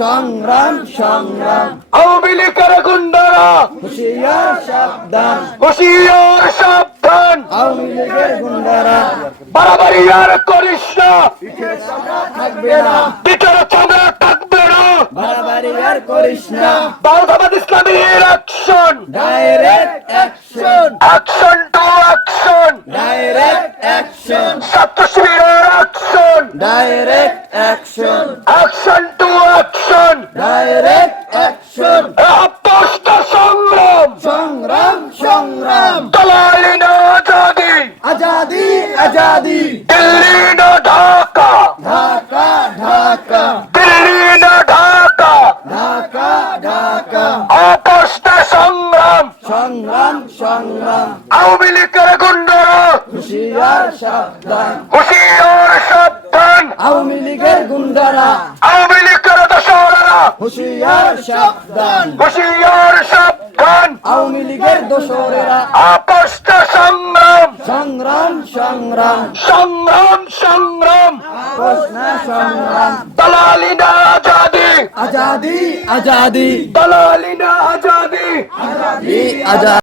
সংগ্রাম সংগ্রাম। আওয়ামী লীগের গুন্ডারা হুশিয়ার সাবধান। হুশিয়ার সাবধান। আওয়ামী লীগের গুন্ডারা। বাড়াবাড়ি আর করিস না। থাকবে না। পিঠের চামড়া থাকবে না। বাড়াবাড়ি আর করিস না। বাউদাবাদ ইসলামীর action direct action action to action direct action ছাত্র শিবিরের action direct action action to action direct action আপস্ত সংগ্রাম সংগ্রাম সংগ্রাম দলালি না আজাদি আজাদি আজাদি দিল্লি না ঢাকা ঢাকা ঢাকা দিল্লি না ঢাকা ঢাকা ঢাকা আপস্ত সংগ্রাম সংগ্রাম সংগ্রাম আওয়ামী লীগের গুন্ডারা হুশিয়ার সাবধান হুশিয়ার সাবধান আওয়ামী লীগের গুন্ডারা আওয়ামী দোসরেরা হুশিয়ার সাবধান। হুশিয়ার সাবধান। আওয়ামী লীগের দোসরেরা। আপস্ত সংগ্রাম। সংগ্রাম সংগ্রাম। সংগ্রাম সংগ্রাম। প্রশ্ন সংগ্রাম। দালালি না আজাদি। আজাদি আজাদি। দালালি না আজাদি আজাদি।